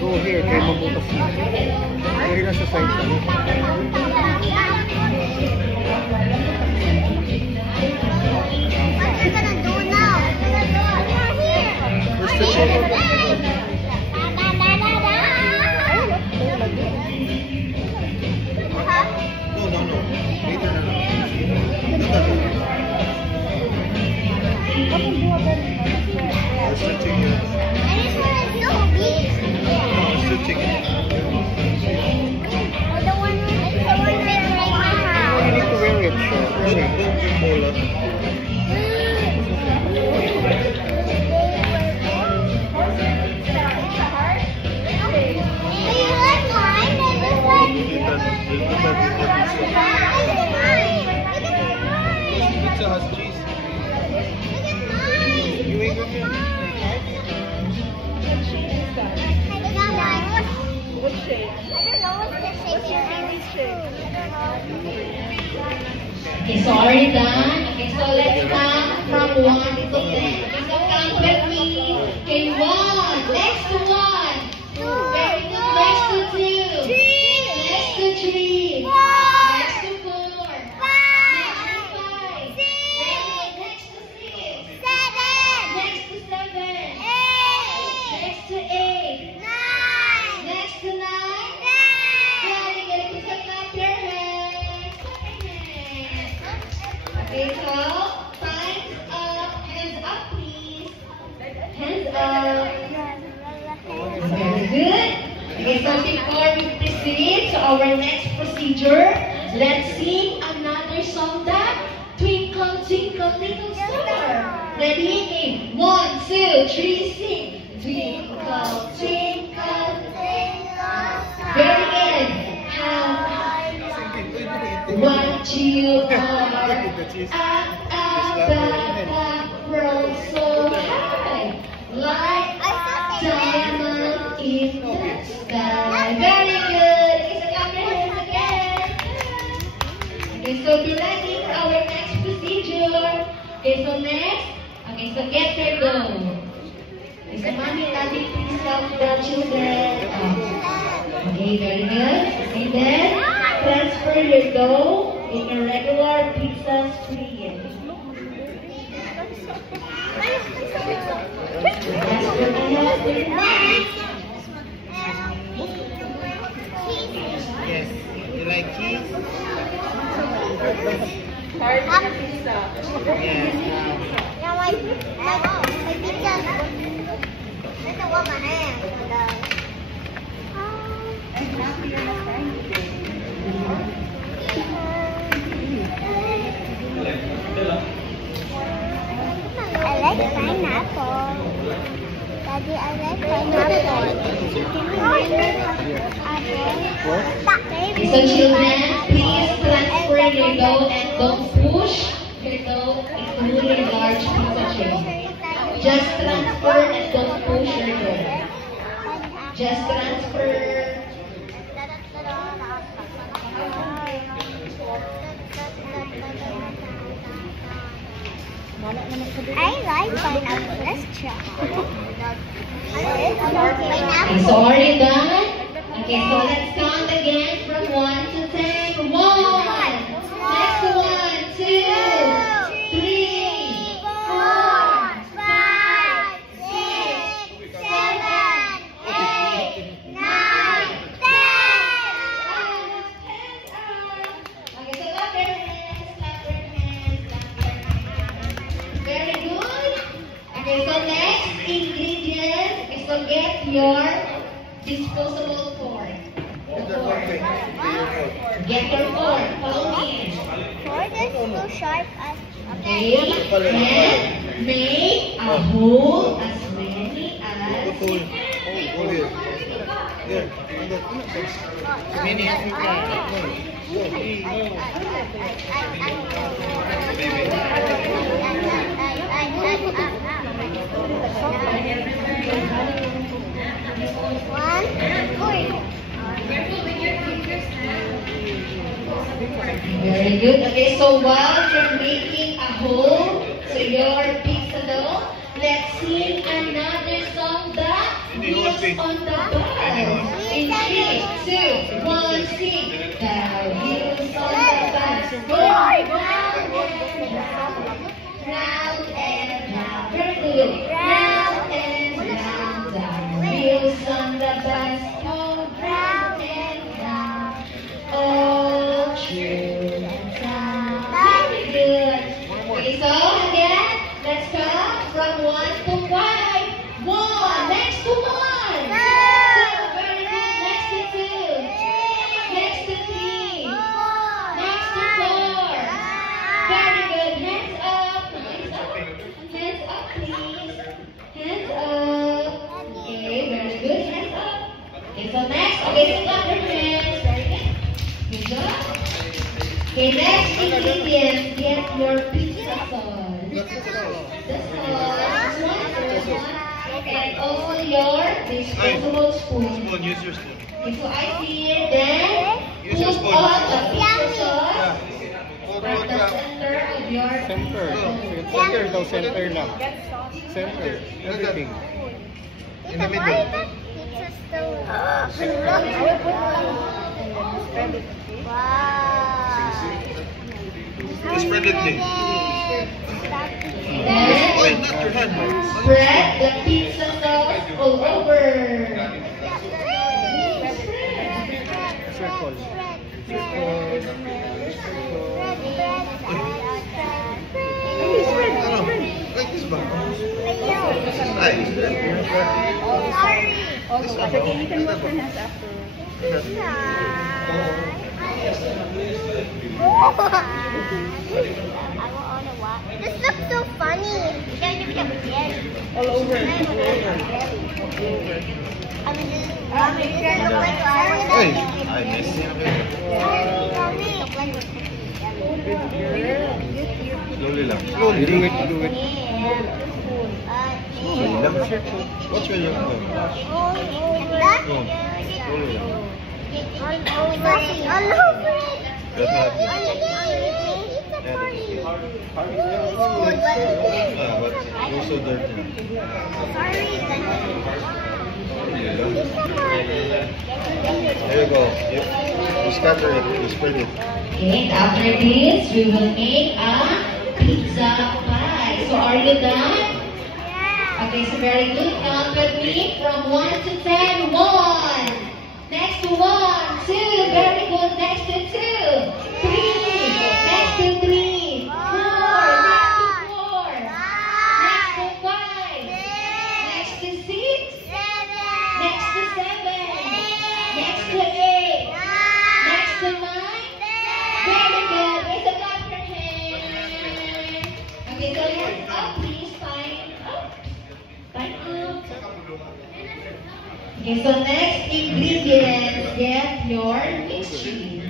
Go here, kaya mabutas na. Kaya nasa side ka. What are you gonna do now? Where's the chair? No. Later na lang. Where's the chicken? Where's the chicken? You need to wear it, sure. Wear it. Pizza has cheese. You ain't good yet? What shape? Okay, so already done. Okay, so let's count from 1 to 10. Okay, so count with me. Okay, 1. Next to 1. Very good. Next to 2. Next to 3. Next to 4. Next to 5. Next to 6. Next to 7. Next to 8. Next to 9. Very good. Put your clap your hands. Okay, so time's up. Hands up, please. Hands up. Very good. Okay, so before we proceed to our next procedure, let's sing another song that Twinkle Twinkle Little Star. Ready? 1, 2, 3, sing. Twinkle Twinkle. Very good. How what you are above grows so high, like a diamond in the sky. Very good. Okay, so clap your hands again. Okay, so be ready for our next procedure. Okay, so next. Okay, so get your dough. Okay, so mommy and daddy, please help the children. Okay, very good. And then transfer your dough in a regular pizza sphere. Yes. You like cheese? Hard pizza. Yes. I like pineapple. Daddy, I like pineapple. What? So children, please transfer your dough and don't push your dough into your large pizza tray. Just transfer and don't push your dough. Just transfer. I like pineapple. Let's try. Okay, so already done? Okay, so let's count again from 1 to 10. 1. Next to 1, 2, 3, 4, 5, 6, 7, 8, 9, 10. Okay, so clap your hands, clap your hands, clap your hands. Very good. Okay, so next ingredient is to get your disposable fork. Get your fork. Follow me. Fork is too sharp as. Okay, and make a hole as many as Go here. Here. Mini as you can. Very good. Okay, so while you're making a hole your pizza dough. Let's sing another song, The Wheels on the Bus. In 3, 2, 1, sing. The wheels on the bus go round and round. Very good. Round and round. The wheels on the bus go round and round. All through the town. Very good. Okay, so again, let's count from 1 to 5. 1, next to 1. 2, very good, next to 2. Next to 3. Next to 4. Very good, hands up. Hands up. Hands up, please. Hands up. Okay, very good, hands up. Okay, so next, okay, so clap your hands. Very good. Good job. Okay, next ingredient, get your pizza sauce. The sauce, and also your disposable spoon. Use your spoon. Okay, so I see then Use your put spoon. all the pizza sauce Hold from the up. center of your Center. spoon. Center daw, center lang. Center. Everything. In the middle. Spread it thing. Then Oil, not your hand. spread the pizza sauce all over. Circle. Ano? Like this ba? Ay. This one. You can wash your hands after. This looks so funny. All over. Ay, ay, messy na kayo. Slowly lang. Slowly. Do it, do it. Slowly lang. Watch when you're going. Slowly lang. All over it. That's not it. But you're so dirty. There you go. You scatter it. You spread it. Okay, after this, we will make a pizza pie. So are you done? Okay, so very good. Count with me from 1 to 10. 1. Next to 1, 2. Very good. Next to 2. 3. Next to 3. 4. Next to 4. Next to 5. Next to 6. Next to 7. Next to 8. Next to 9. Very good. Raise the clap your hand. Okay, so hands up, please. Time up. Time up. Okay, so next ingredients, get your mixed cheese.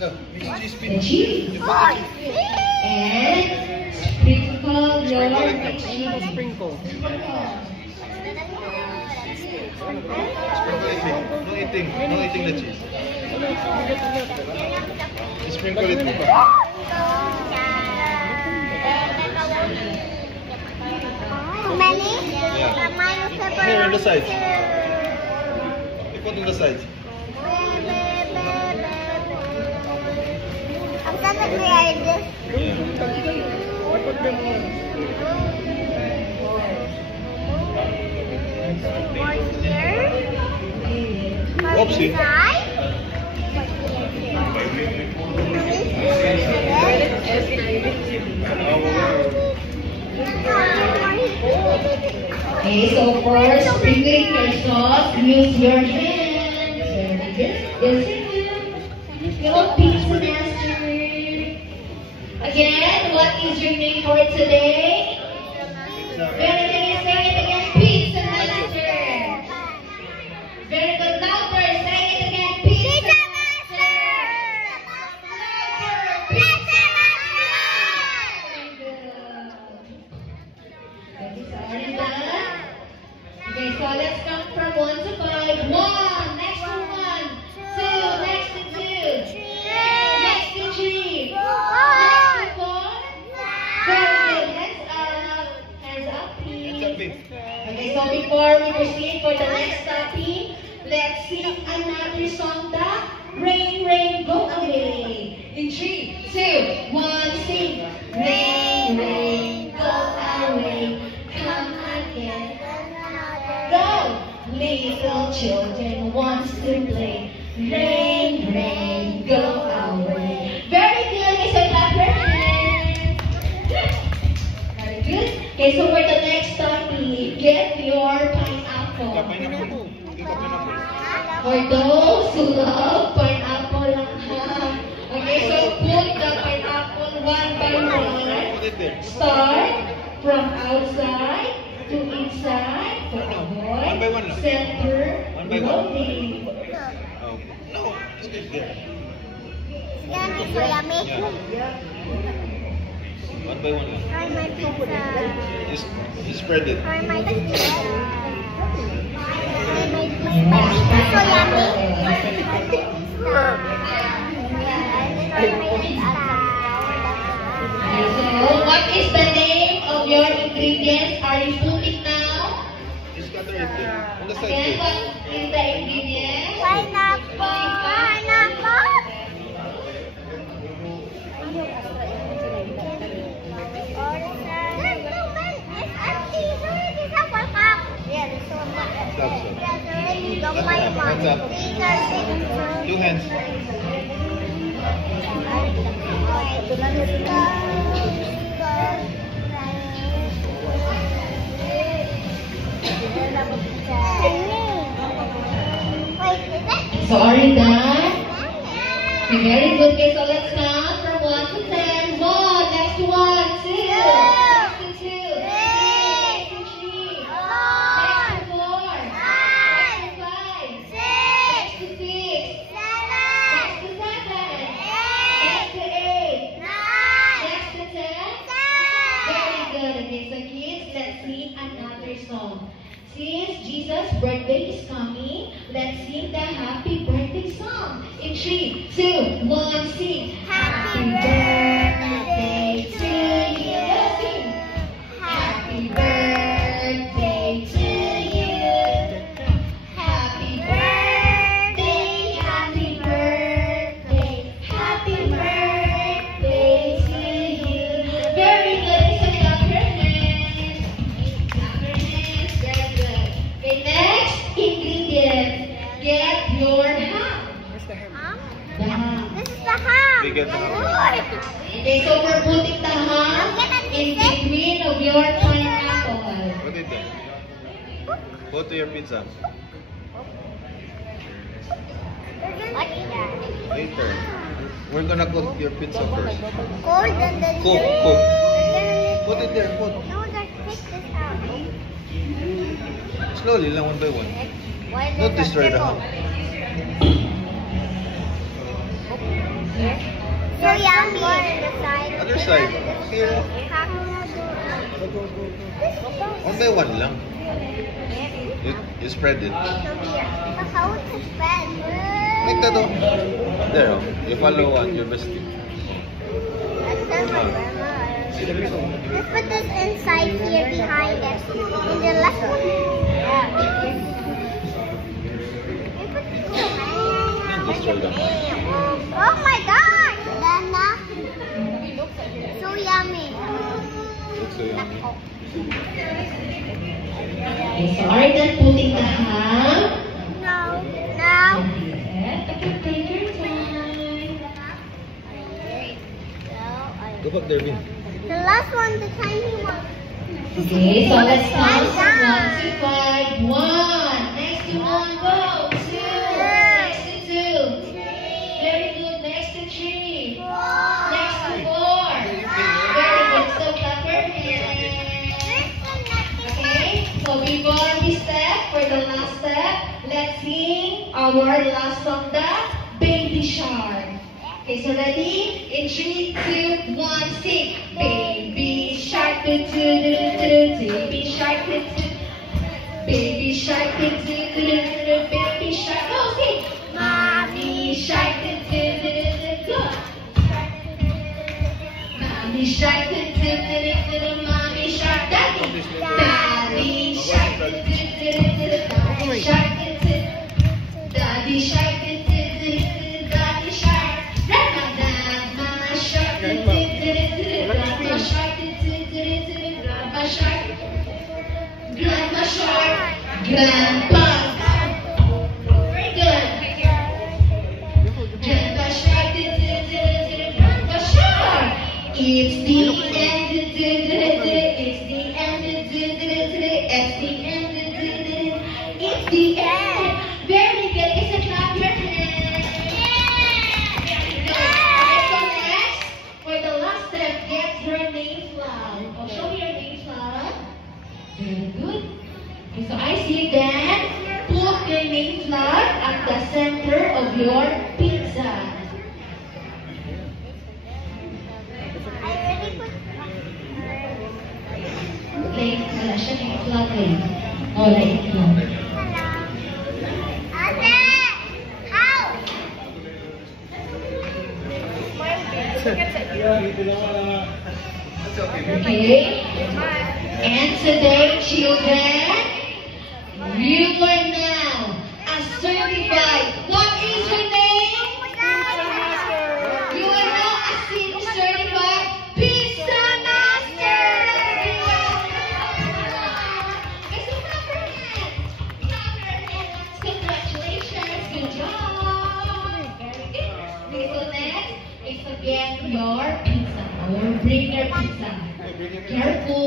No, cheese The cheese. And sprinkle your mixed cheese. Sprinkle. No eating. No eating the cheese. Sprinkle it. Many? Yeah. Here on the side. You put on the side. I'm gonna create this. More here. Oopsie. Okay, so for sprinkling your sauce, use your hands. Very good. Yes, your pizza master. Again, what is your name for today? Very good. Say it again. Pizza master. Very good. Louder. Say it again. Pizza master. Louder. Pizza master. Very good. Are you done? Okay, so let's count from 1 to 5. 1. Next to 1. 2. Next to 2. Next to 3. Next to 4. Very good. Hands up. before we proceed for the next topic, let's sing another song that Rain, Rain, Go Away. In 3, 2, 1, sing. Rain, rain, go away, come again. Go! Little children wants to play. Rain, rain, go away. Very good. Okay, so clap your hands. Very good. Okay, so for the next topic, get your pineapple. Pineapple. For those who love pineapple lang ha. Okay, so put the pineapple one by one. Put it there. Start from outside to inside for a boy. One by one lang. Center. One by one. Loading. Oh, no, just leave there. Yan is so yummy. Yeah. One by one lang. Try my pizza. You spread it. Try my pizza. Try my pizza. It's so yummy. Try my pizza. So, what is the name of your ingredients? Are you putting now? Just scatter it there. On the side Again, there. what is the ingredients? Pineapple. Pineapple. There's no one. It's empty. It's already the one cup. Yeah, there's so much. Stop, stop. There's already the one cup. Hands up. Two hands. So, are you done? Okay, very good. Okay, so let's count from 1 to 10. 1, next to 1, 2, next to 2, next to 3, next to 4, next to 5, next to 6, next to 7, next to 8, next to 10. Very good. Okay, so kids, let's sing another song. Since Jesus' birthday is coming, let's sing the happy birthday song. In 3, 2, 1, sing. Happy birthday to you. Let's sing. Happy birthday to you. Happy birthday, happy birthday, happy birthday to you. Very good. So clap your hands. Clap your hands. Very good. Okay, next ingredient. Get your ham. The ham. This is the ham. Bigger than ham. Okay, so we're putting the ham in between of your pineapple. Put it there. Go to your pizza. What is that? Later. We're gonna cook your pizza first. Cold and then Cook, cook. Put it there, put. No, just take this out. Slowly lang, one by one. Why is Don't there destroy the pickle? ham. So yummy. Other side. Here. One by one lang. You spread it. But how to spread? Like that, oh. There, oh. You follow one, your bestie. Let's put this inside here behind it. And the last one. Destroy the ham. Oh my god! Dana. So yummy. Looks so yummy. Okay, so are you done putting the ham? No. Now. Okay, take your time. Go back there, Vin. The last one, the tiny one. Okay, so let's count from 1 Done. to 5. 1. Next to 1, go. 2. Next to 2. Very good. Next to 3. Next to 4. Very good. So clap your hands. Okay, so before we step for the last step, let's sing our last song, the Baby Shark. Okay, so ready? In 3, 2, 1, sing. Baby Shark, do do do do do. Baby Shark, do do. Baby Shark, do do do do. Baby Shark, go sing. Mommy Shark, do do do do do. Mommy Shark, do do do do do. Mommy Shark, Daddy. Daddy Shark, do do do Daddy shark, daddy shark, grandma shark, grandma shark, grandma shark, grandma shark, grandpa. Very good. Grandpa shark, grandpa shark. It's the end, it's the end, it's the end, it's the end. Very good. It's a clap your hands. Very good. Alright, so next, for the last step, get your name flag. Oh, show me your name flag. Very good. Okay, so I see then, put your name flag at the center of your pizza. I already put Okay, wala siya name flag eh. Alright, lang. Ate! How? That's okay. Okay? And today, children, you are now a certified. What is your name? You are now a certified pizza master. Guys, clap your hands. Clap your hands. Congratulations. Good job. Very good. Okay, so next is to get your pizza or bring your pizza. Careful.